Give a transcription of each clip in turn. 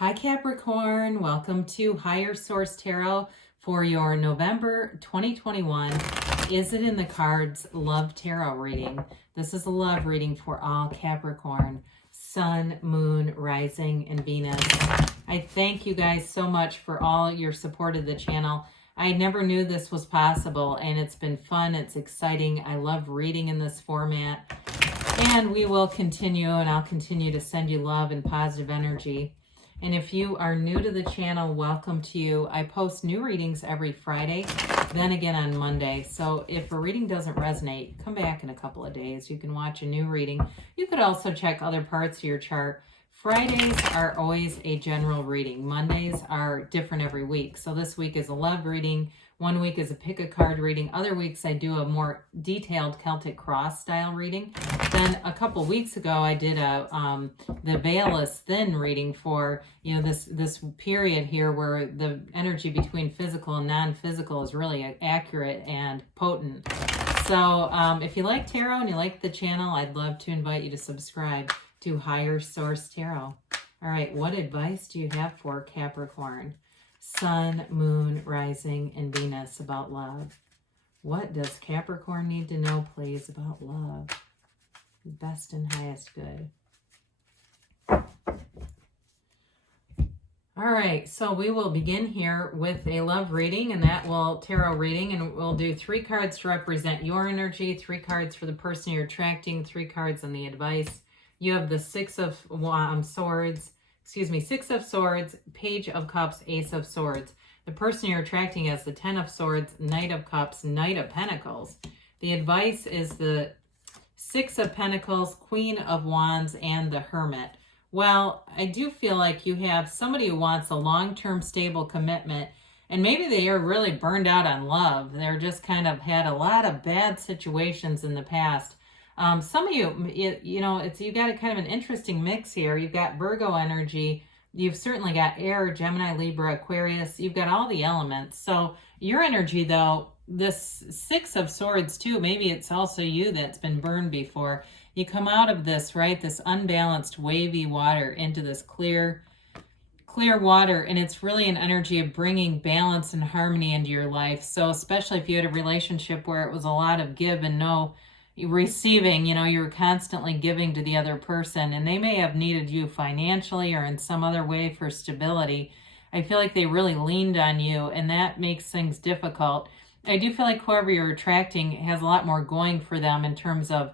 Hi Capricorn, welcome to Higher Source Tarot for your November 2021 Is It in the Cards Love Tarot reading. This is a love reading for all Capricorn, Sun, Moon, Rising, and Venus. I thank you guys so much for all your support of the channel. I never knew this was possible, and it's been fun. It's exciting. I love reading in this format, and we will continue, and I'll continue to send you love and positive energy. And if you are new to the channel, welcome to you. I post new readings every Friday, then again on Monday. So if a reading doesn't resonate, come back in a couple of days. You can watch a new reading. You could also check other parts of your chart. Fridays are always a general reading. Mondays are different every week. So this week is a love reading. One week is a pick a card reading. Other weeks I do a more detailed Celtic cross style reading. Then a couple weeks ago I did a the veil is thin reading for this period here where the energy between physical and non-physical is really accurate and potent. So if you like tarot and you like the channel, I'd love to invite you to subscribe to Higher Source Tarot. All right, what advice do you have for Capricorn? Sun, Moon, Rising, and Venus about love. What does Capricorn need to know, please, about love? Best and highest good. All right, so we will begin here with a love reading, and that will tarot reading, and we'll do 3 cards to represent your energy, 3 cards for the person you're attracting, 3 cards on the advice. You have the Six of Swords, Page of Cups, Ace of Swords. The person you're attracting has the 10 of Swords, Knight of Cups, Knight of Pentacles. The advice is the 6 of Pentacles, Queen of Wands, and the Hermit. Well, I do feel like you have somebody who wants a long-term stable commitment, and maybe they are really burned out on love. They're just kind of had a lot of bad situations in the past. Some of you, you got a kind of an interesting mix here. You've got Virgo energy. You've certainly got air, Gemini, Libra, Aquarius. You've got all the elements. So your energy, though, this 6 of Swords, too, maybe it's also you that's been burned before. You come out of this, right, this unbalanced, wavy water into this clear water, and it's really an energy of bringing balance and harmony into your life. So especially if you had a relationship where it was a lot of give and no receiving, you were constantly giving to the other person, and they may have needed you financially or in some other way for stability. I feel like they really leaned on you, and that makes things difficult. I do feel like whoever you're attracting has a lot more going for them in terms of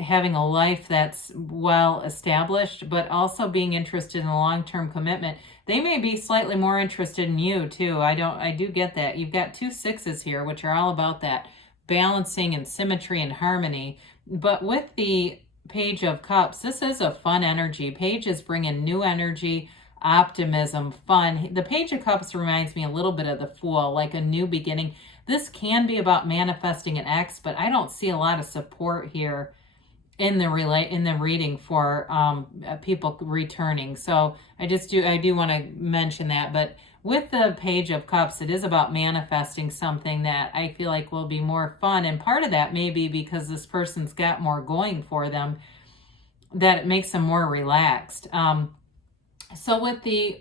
having a life that's well established, but also being interested in a long-term commitment. They may be slightly more interested in you too. I do get that. You've got 2 6s here, which are all about that balancing and symmetry and harmony. But with the Page of Cups, this is a fun energy. Pages bring in new energy, optimism, fun. The Page of Cups reminds me a little bit of the Fool, like a new beginning. This can be about manifesting an ex, but I don't see a lot of support here in the reading for people returning. So I do want to mention that. But with the Page of Cups, it is about manifesting something that I feel like will be more fun. And part of that may be because this person's got more going for them, that it makes them more relaxed. So with the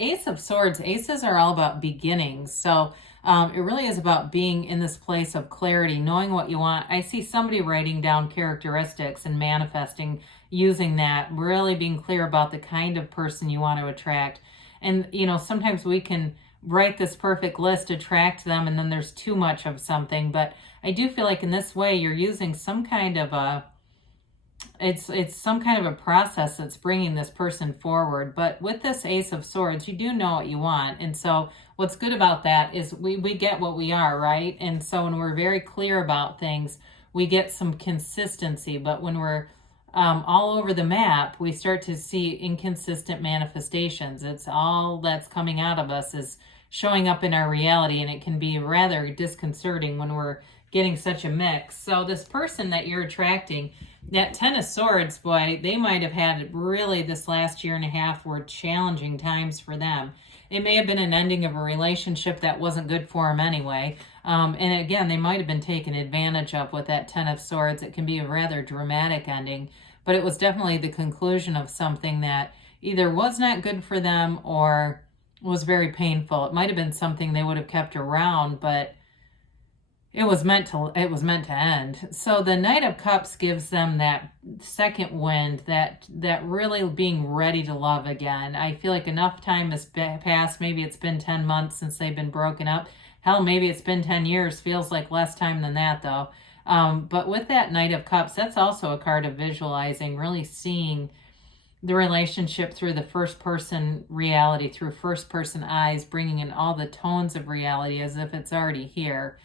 Ace of Swords, aces are all about beginnings. So it really is about being in this place of clarity, knowing what you want. I see somebody writing down characteristics and manifesting, using that, really being clear about the kind of person you want to attract. And, sometimes we can write this perfect list, attract them, and then there's too much of something. But I do feel like in this way, you're using some kind of it's some kind of a process that's bringing this person forward. But with this Ace of Swords, you do know what you want. And so what's good about that is we get what we are, right? And so when we're very clear about things, we get some consistency. But when we're all over the map, we start to see inconsistent manifestations. It's all that's coming out of us is showing up in our reality, and it can be rather disconcerting when we're getting such a mix. So this person that you're attracting, that 10 of Swords, boy, they might have had really this last year and a half were challenging times for them. It may have been an ending of a relationship that wasn't good for them anyway. And again, they might have been taken advantage of with that 10 of Swords. It can be a rather dramatic ending, but it was definitely the conclusion of something that either was not good for them or was very painful. It might have been something they would have kept around, but it was meant to end. So the Knight of Cups gives them that second wind, that really being ready to love again. I feel like enough time has passed. Maybe it's been 10 months since they've been broken up. Hell, maybe it's been 10 years. Feels like less time than that, though. But with that Knight of Cups, that's also a card of visualizing, really seeing the relationship through the first person reality, through first person eyes, bringing in all the tones of reality as if it's already here.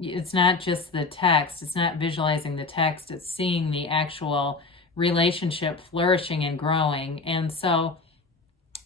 It's not just the text. It's not visualizing the text. It's seeing the actual relationship flourishing and growing. And so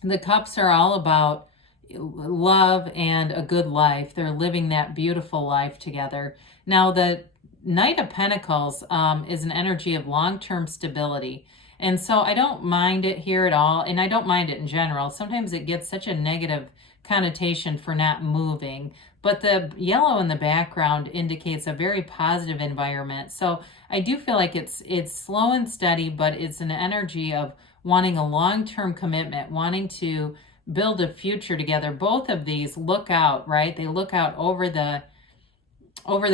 the cups are all about love and a good life. They're living that beautiful life together. Now, the Knight of Pentacles is an energy of long-term stability. And so I don't mind it here at all. And I don't mind it in general. Sometimes it gets such a negative connotation for not moving. But the yellow in the background indicates a very positive environment. So I do feel like it's slow and steady, but it's an energy of wanting a long-term commitment, wanting to build a future together. Both of these look out, right? They look out over the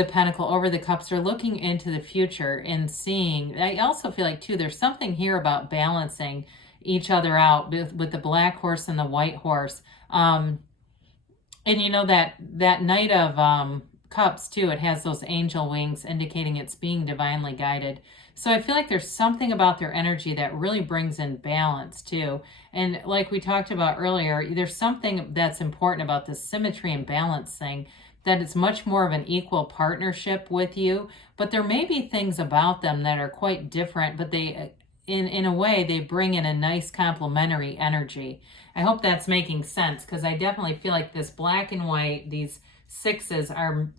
pentacle, over the cups. They're looking into the future and seeing. I also feel like, too, there's something here about balancing each other out with the black horse and the white horse. And you know that Knight of Cups, too, it has those angel wings indicating it's being divinely guided. So I feel like there's something about their energy that really brings in balance, too. And like we talked about earlier, there's something that's important about this symmetry and balance thing, that it's much more of an equal partnership with you. But there may be things about them that are quite different, but they, in a way, they bring in a nice complementary energy. I hope that's making sense, because I definitely feel like this black and white, these sixes,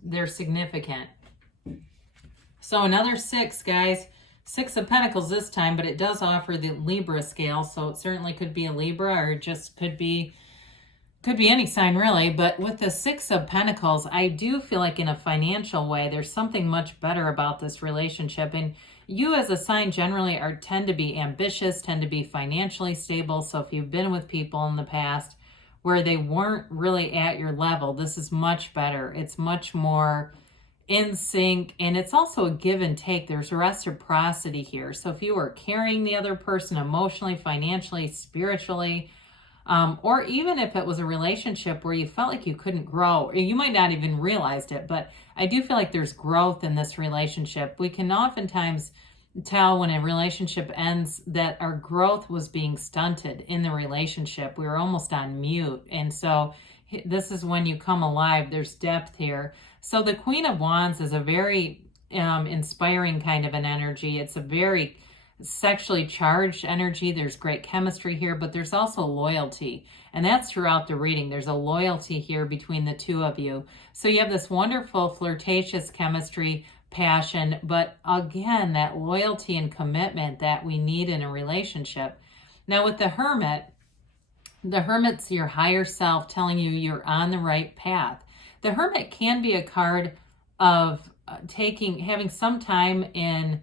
they're significant. So another 6, guys. 6 of Pentacles this time, but it does offer the Libra scale, so it certainly could be a Libra, or just could be any sign, really. But with the 6 of Pentacles, I do feel like in a financial way, there's something much better about this relationship. And you as a sign generally tend to be ambitious, tend to be financially stable. So if you've been with people in the past where they weren't really at your level, this is much better. It's much more in sync, and it's also a give and take. There's reciprocity here. So if you were carrying the other person emotionally, financially, spiritually, or even if it was a relationship where you felt like you couldn't grow, or you might not even realized it, but I do feel like there's growth in this relationship. We can oftentimes tell when a relationship ends that our growth was being stunted in the relationship. We were almost on mute. And so this is when you come alive. There's depth here. So the Queen of Wands is a very inspiring kind of an energy. It's a very sexually charged energy. There's great chemistry here, but there's also loyalty. And that's throughout the reading. There's a loyalty here between the two of you. So you have this wonderful flirtatious chemistry, passion, but again, that loyalty and commitment that we need in a relationship. Now with the Hermit's your higher self telling you you're on the right path. The Hermit can be a card of having some time in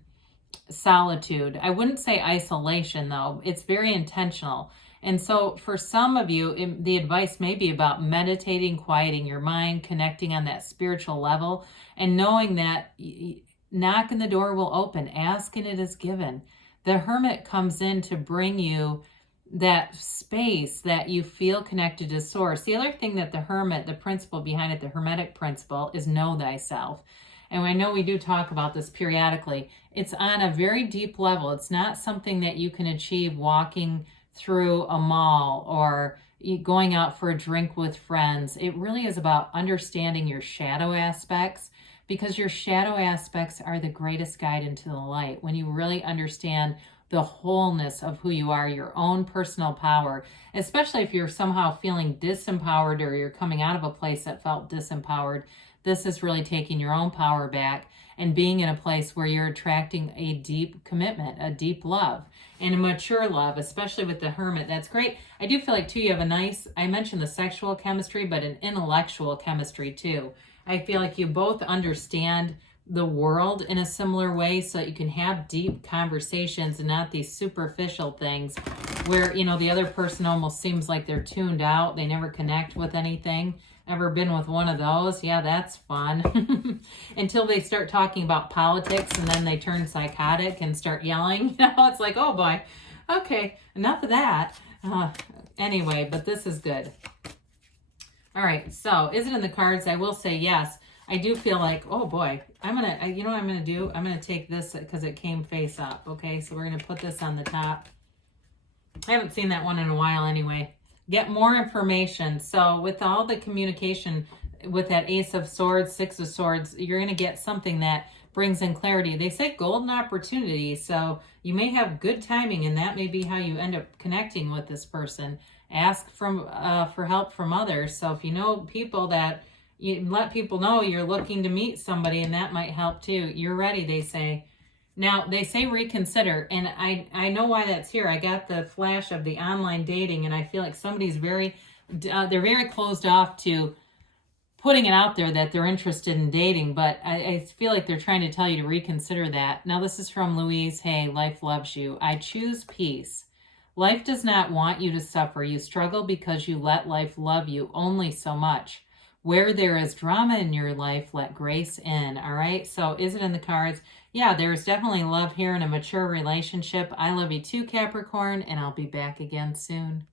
solitude. I wouldn't say isolation, though. It's very intentional. And so for some of you, the advice may be about meditating, quieting your mind, connecting on that spiritual level, and knowing that knock and the door will open, ask and it is given. The Hermit comes in to bring you that space that you feel connected to source. The other thing that the Hermit, the principle behind it, the Hermetic principle, is know thyself. And I know we do talk about this periodically. It's on a very deep level. It's not something that you can achieve walking through a mall or going out for a drink with friends. It really is about understanding your shadow aspects, because your shadow aspects are the greatest guide into the light. When you really understand the wholeness of who you are, your own personal power, especially if you're somehow feeling disempowered or you're coming out of a place that felt disempowered. This is really taking your own power back and being in a place where you're attracting a deep commitment, a deep love, and a mature love, especially with the Hermit. That's great. I do feel like, too, you have a nice, I mentioned the sexual chemistry, but an intellectual chemistry, too. I feel like you both understand the world in a similar way, so that you can have deep conversations and not these superficial things. where, you know, the other person almost seems like they're tuned out. They never connect with anything. Ever been with one of those? Yeah, that's fun. Until they start talking about politics and then they turn psychotic and start yelling. You know, it's like, oh boy, okay, enough of that. Anyway, but this is good. All right, so is it in the cards? I will say yes. I do feel like, oh boy, you know what I'm gonna do? I'm gonna take this because it came face up. Okay, so we're gonna put this on the top. I haven't seen that one in a while anyway. Get more information. So with all the communication with that Ace of Swords, Six of Swords, you're going to get something that brings in clarity. They say golden opportunity. So you may have good timing, and that may be how you end up connecting with this person. Ask for help from others. So if you know people, that you let people know you're looking to meet somebody, and that might help too. You're ready, they say. Now, they say reconsider, and I know why that's here. I got the flash of the online dating, and I feel like somebody's they're very closed off to putting it out there that they're interested in dating, but I feel like they're trying to tell you to reconsider that. Now, this is from Louise. Hey, life loves you. I choose peace. Life does not want you to suffer. You struggle because you let life love you only so much. Where there is drama in your life, let grace in. All right. So is it in the cards? Yeah, there's definitely love here in a mature relationship. I love you too, Capricorn, and I'll be back again soon.